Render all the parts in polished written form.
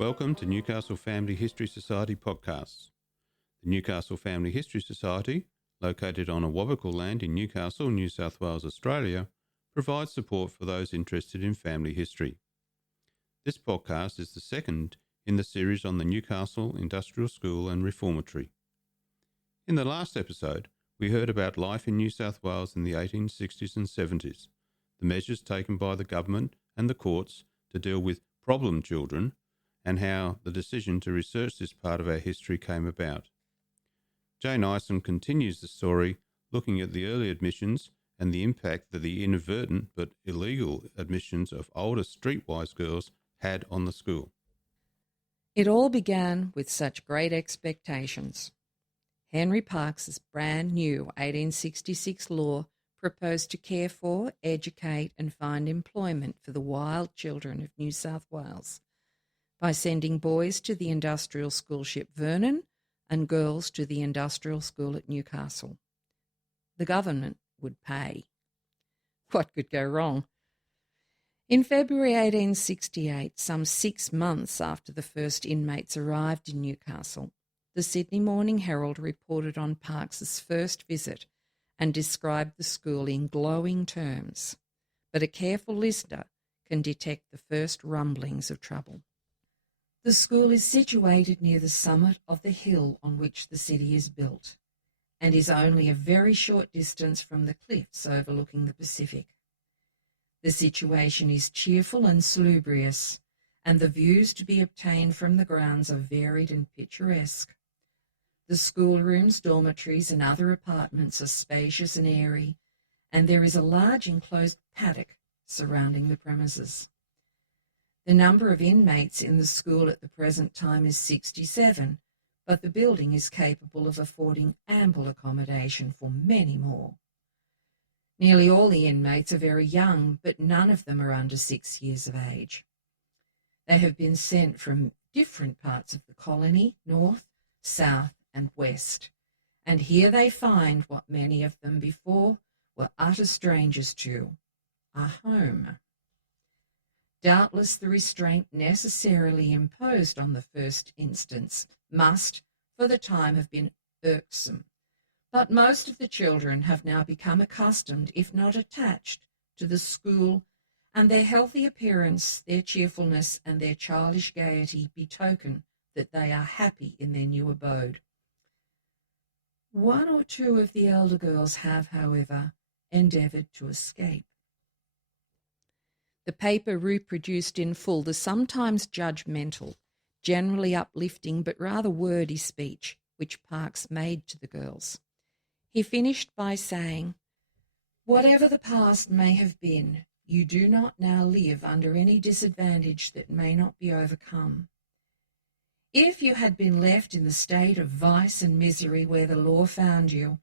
Welcome to Newcastle Family History Society podcasts. The Newcastle Family History Society, located on Awabakal land in Newcastle, New South Wales, Australia, provides support for those interested in family history. This podcast is the second in the series on the Newcastle Industrial School and Reformatory. In the last episode, we heard about life in New South Wales in the 1860s and 70s, the measures taken by the government and the courts to deal with problem children, and how the decision to research this part of our history came about. Jane Ison continues the story looking at the early admissions and the impact that the inadvertent but illegal admissions of older streetwise girls had on the school. It all began with such great expectations. Henry Parkes's brand new 1866 law proposed to care for, educate and find employment for the wild children of New South Wales by sending boys to the industrial school ship Vernon and girls to the industrial school at Newcastle. The government would pay. What could go wrong? In February 1868, some 6 months after the first inmates arrived in Newcastle, the Sydney Morning Herald reported on Parkes's first visit and described the school in glowing terms, but a careful listener can detect the first rumblings of trouble. The school is situated near the summit of the hill on which the city is built and is only a very short distance from the cliffs overlooking the Pacific. The situation is cheerful and salubrious, and the views to be obtained from the grounds are varied and picturesque. The schoolrooms, dormitories and other apartments are spacious and airy, and there is a large enclosed paddock surrounding the premises. The number of inmates in the school at the present time is 67, but the building is capable of affording ample accommodation for many more. Nearly all the inmates are very young, but none of them are under 6 years of age. They have been sent from different parts of the colony, north, south and west, and here they find what many of them before were utter strangers to, a home. Doubtless the restraint necessarily imposed on the first instance must, for the time, have been irksome, but most of the children have now become accustomed, if not attached, to the school, and their healthy appearance, their cheerfulness, and their childish gaiety betoken that they are happy in their new abode. One or two of the elder girls have, however, endeavoured to escape. The paper reproduced in full the sometimes judgmental, generally uplifting but rather wordy speech which Parkes made to the girls. He finished by saying, "Whatever the past may have been, you do not now live under any disadvantage that may not be overcome. If you had been left in the state of vice and misery where the law found you,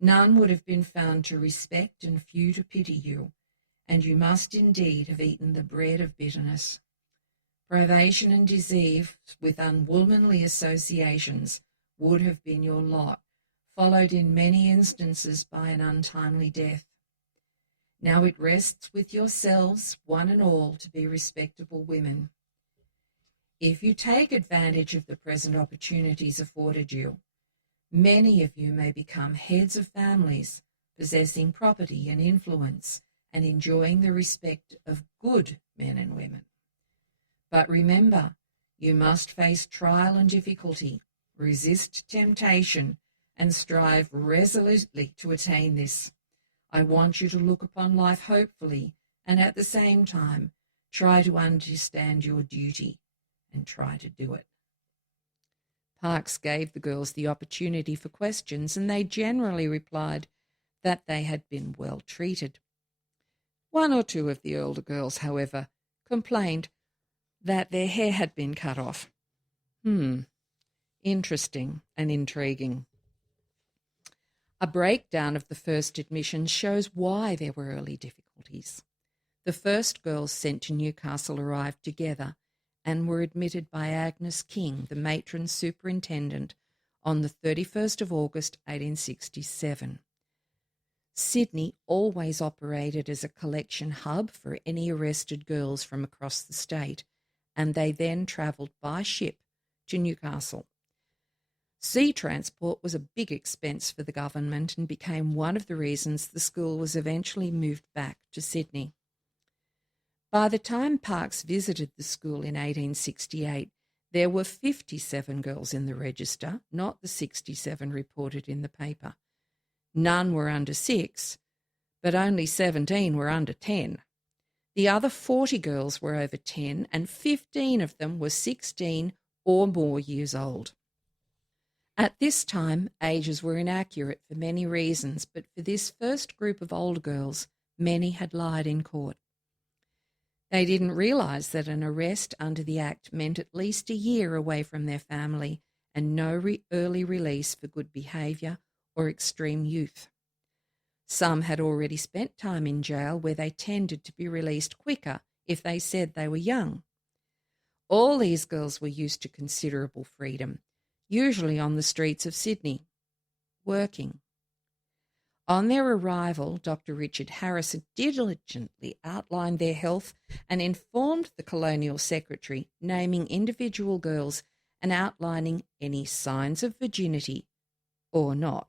none would have been found to respect and few to pity you, and you must indeed have eaten the bread of bitterness. Privation and disease with unwomanly associations would have been your lot, followed in many instances by an untimely death. Now it rests with yourselves, one and all, to be respectable women. If you take advantage of the present opportunities afforded you, many of you may become heads of families, possessing property and influence, and enjoying the respect of good men and women. But remember, you must face trial and difficulty, resist temptation, and strive resolutely to attain this. I want you to look upon life hopefully, and at the same time, try to understand your duty and try to do it." Parkes gave the girls the opportunity for questions, and they generally replied that they had been well treated. One or two of the older girls, however, complained that their hair had been cut off. Interesting and intriguing. A breakdown of the first admission shows why there were early difficulties. The first girls sent to Newcastle arrived together and were admitted by Agnes King, the matron superintendent, on the 31st of August 1867. Sydney always operated as a collection hub for any arrested girls from across the state, and they then travelled by ship to Newcastle. Sea transport was a big expense for the government and became one of the reasons the school was eventually moved back to Sydney. By the time Parkes visited the school in 1868, there were 57 girls in the register, not the 67 reported in the paper. None were under 6, but only 17 were under 10. The other 40 girls were over 10, and 15 of them were 16 or more years old. At this time, ages were inaccurate for many reasons, but for this first group of old girls, many had lied in court. They didn't realise that an arrest under the Act meant at least a year away from their family and no early release for good behaviour or extreme youth. Some had already spent time in jail where they tended to be released quicker if they said they were young. All these girls were used to considerable freedom, usually on the streets of Sydney, working. On their arrival, Dr. Richard Harris diligently outlined their health and informed the Colonial Secretary, naming individual girls and outlining any signs of virginity or not,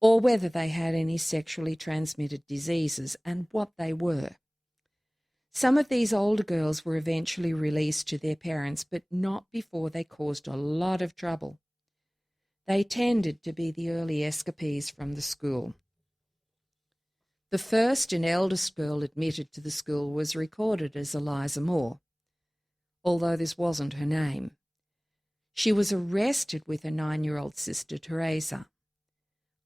or whether they had any sexually transmitted diseases and what they were. Some of these older girls were eventually released to their parents, but not before they caused a lot of trouble. They tended to be the early escapees from the school. The first and eldest girl admitted to the school was recorded as Eliza Moore, although this wasn't her name. She was arrested with her 9-year-old sister Teresa.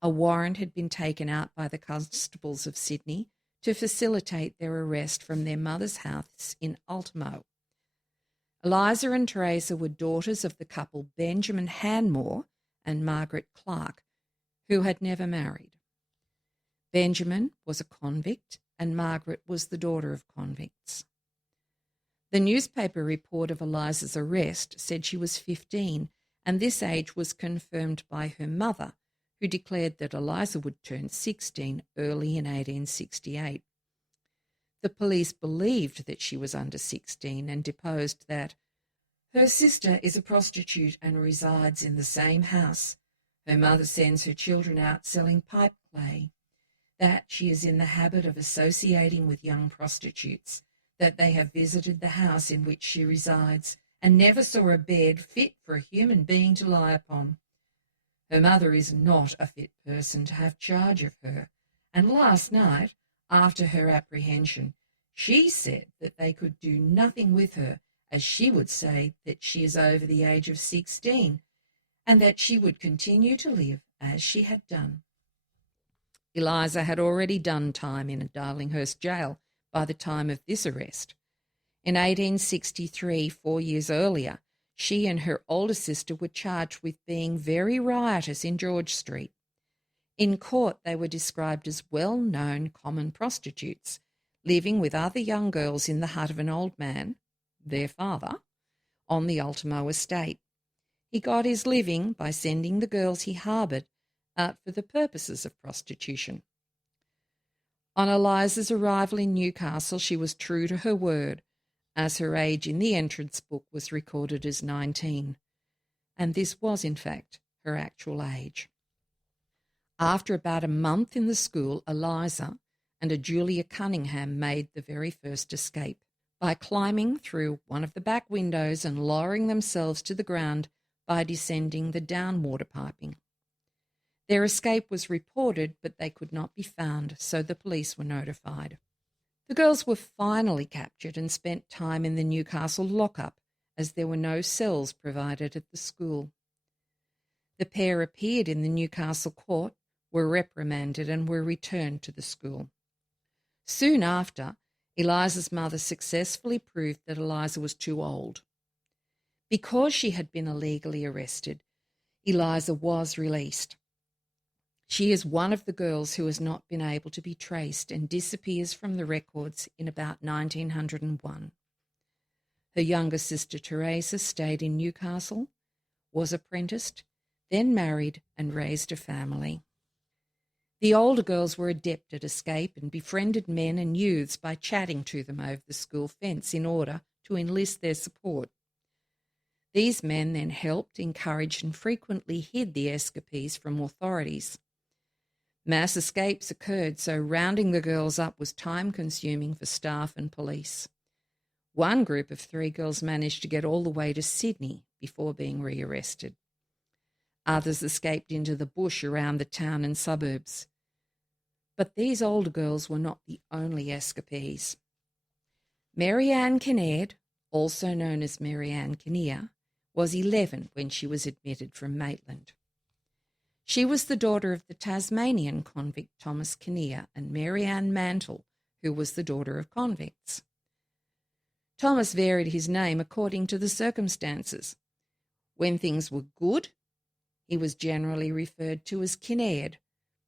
A warrant had been taken out by the constables of Sydney to facilitate their arrest from their mother's house in Ultimo. Eliza and Teresa were daughters of the couple Benjamin Hanmore and Margaret Clark, who had never married. Benjamin was a convict and Margaret was the daughter of convicts. The newspaper report of Eliza's arrest said she was 15, and this age was confirmed by her mother, who declared that Eliza would turn 16 early in 1868. The police believed that she was under 16 and deposed that her sister is a prostitute and resides in the same house. Her mother sends her children out selling pipe clay, that she is in the habit of associating with young prostitutes, that they have visited the house in which she resides and never saw a bed fit for a human being to lie upon. Her mother is not a fit person to have charge of her, and last night, after her apprehension, she said that they could do nothing with her, as she would say that she is over the age of 16, and that she would continue to live as she had done. Eliza had already done time in a Darlinghurst jail by the time of this arrest. In 1863, 4 years earlier, she and her older sister were charged with being very riotous in George Street. In court, they were described as well-known common prostitutes, living with other young girls in the hut of an old man, their father, on the Ultimo estate. He got his living by sending the girls he harboured out for the purposes of prostitution. On Eliza's arrival in Newcastle, she was true to her word, as her age in the entrance book was recorded as 19, and this was, in fact, her actual age. After about a month in the school, Eliza and a Julia Cunningham made the very first escape by climbing through one of the back windows and lowering themselves to the ground by descending the downwater piping. Their escape was reported, but they could not be found, so the police were notified. The girls were finally captured and spent time in the Newcastle lockup, as there were no cells provided at the school. The pair appeared in the Newcastle court, were reprimanded and were returned to the school. Soon after, Eliza's mother successfully proved that Eliza was too old. Because she had been illegally arrested, Eliza was released. She is one of the girls who has not been able to be traced and disappears from the records in about 1901. Her younger sister Teresa stayed in Newcastle, was apprenticed, then married and raised a family. The older girls were adept at escape and befriended men and youths by chatting to them over the school fence in order to enlist their support. These men then helped, encouraged, and frequently hid the escapees from authorities. Mass escapes occurred, so rounding the girls up was time-consuming for staff and police. One group of 3 girls managed to get all the way to Sydney before being rearrested. Others escaped into the bush around the town and suburbs. But these older girls were not the only escapees. Mary Ann Kinnaird, also known as Mary Ann Kinnear, was 11 when she was admitted from Maitland. She was the daughter of the Tasmanian convict Thomas Kinnear and Mary Ann Mantle, who was the daughter of convicts. Thomas varied his name according to the circumstances. When things were good, he was generally referred to as Kinnaird,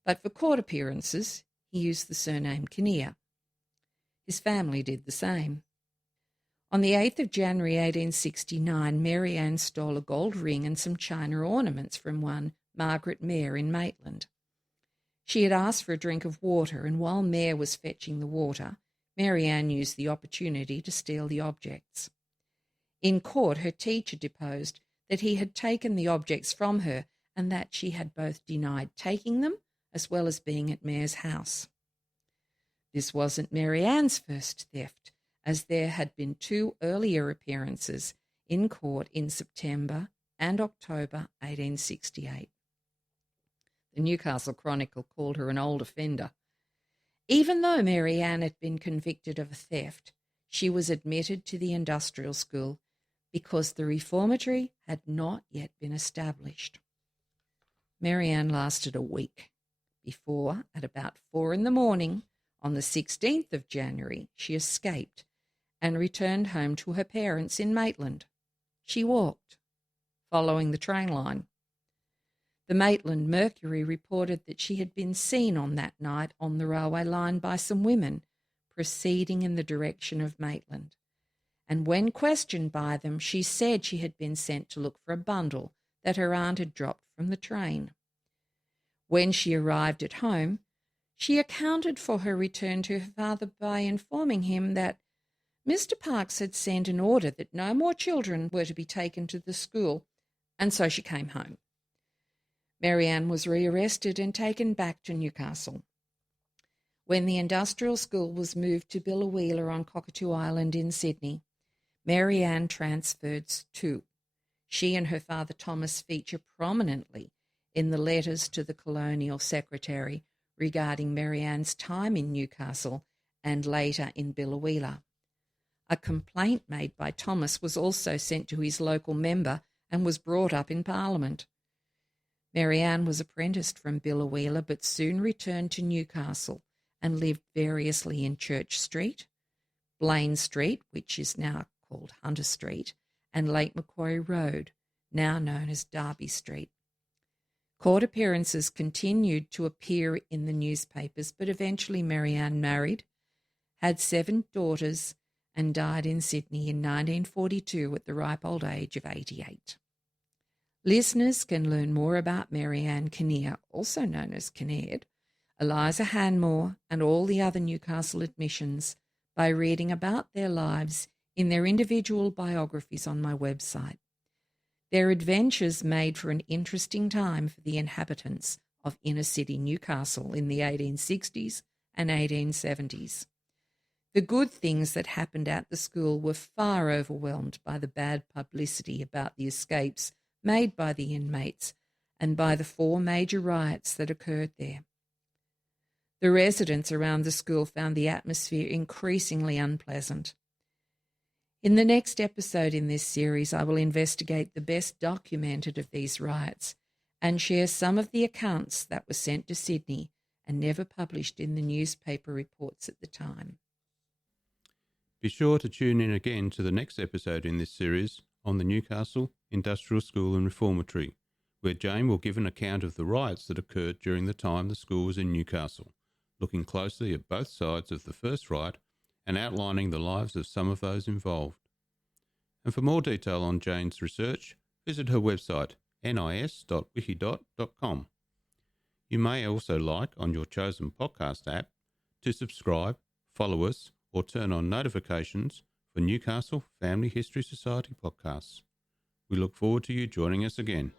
but for court appearances, he used the surname Kinnear. His family did the same. On the 8th of January 1869, Mary Ann stole a gold ring and some china ornaments from one Margaret Mayer in Maitland. She had asked for a drink of water, and while Mayer was fetching the water, Mary Ann used the opportunity to steal the objects. In court, her teacher deposed that he had taken the objects from her and that she had both denied taking them as well as being at Mayer's house. This wasn't Mary Ann's first theft, as there had been 2 earlier appearances in court in September and October 1868. The Newcastle Chronicle called her an old offender. Even though Mary Ann had been convicted of a theft, she was admitted to the industrial school because the Reformatory had not yet been established. Mary Ann lasted a week before, at about 4 a.m, on the 16th of January, she escaped and returned home to her parents in Maitland. She walked, following the train line. The Maitland Mercury reported that she had been seen on that night on the railway line by some women proceeding in the direction of Maitland, and when questioned by them, she said she had been sent to look for a bundle that her aunt had dropped from the train. When she arrived at home, she accounted for her return to her father by informing him that Mr. Parks had sent an order that no more children were to be taken to the school, and so she came home. Mary Ann was rearrested and taken back to Newcastle. When the industrial school was moved to Biloela on Cockatoo Island in Sydney, Mary Ann transferred too. She and her father Thomas feature prominently in the letters to the colonial secretary regarding Mary Ann's time in Newcastle and later in Biloela. A complaint made by Thomas was also sent to his local member and was brought up in Parliament. Mary Ann was apprenticed from Biloela but soon returned to Newcastle and lived variously in Church Street, Blaine Street, which is now called Hunter Street, and Lake Macquarie Road, now known as Derby Street. Court appearances continued to appear in the newspapers, but eventually Mary Ann married, had 7 daughters, and died in Sydney in 1942 at the ripe old age of 88. Listeners can learn more about Mary Ann Kinnear, also known as Kinnaird, Eliza Hanmore, and all the other Newcastle admissions by reading about their lives in their individual biographies on my website. Their adventures made for an interesting time for the inhabitants of inner-city Newcastle in the 1860s and 1870s. The good things that happened at the school were far overwhelmed by the bad publicity about the escapes made by the inmates and by the 4 major riots that occurred there. The residents around the school found the atmosphere increasingly unpleasant. In the next episode in this series, I will investigate the best documented of these riots and share some of the accounts that were sent to Sydney and never published in the newspaper reports at the time. Be sure to tune in again to the next episode in this series on the Newcastle Industrial School and Reformatory, where Jane will give an account of the riots that occurred during the time the school was in Newcastle, looking closely at both sides of the first riot and outlining the lives of some of those involved. And for more detail on Jane's research, visit her website nis.wiki.com. You may also like on your chosen podcast app to subscribe, follow us, or turn on notifications for Newcastle Family History Society podcasts. We look forward to you joining us again.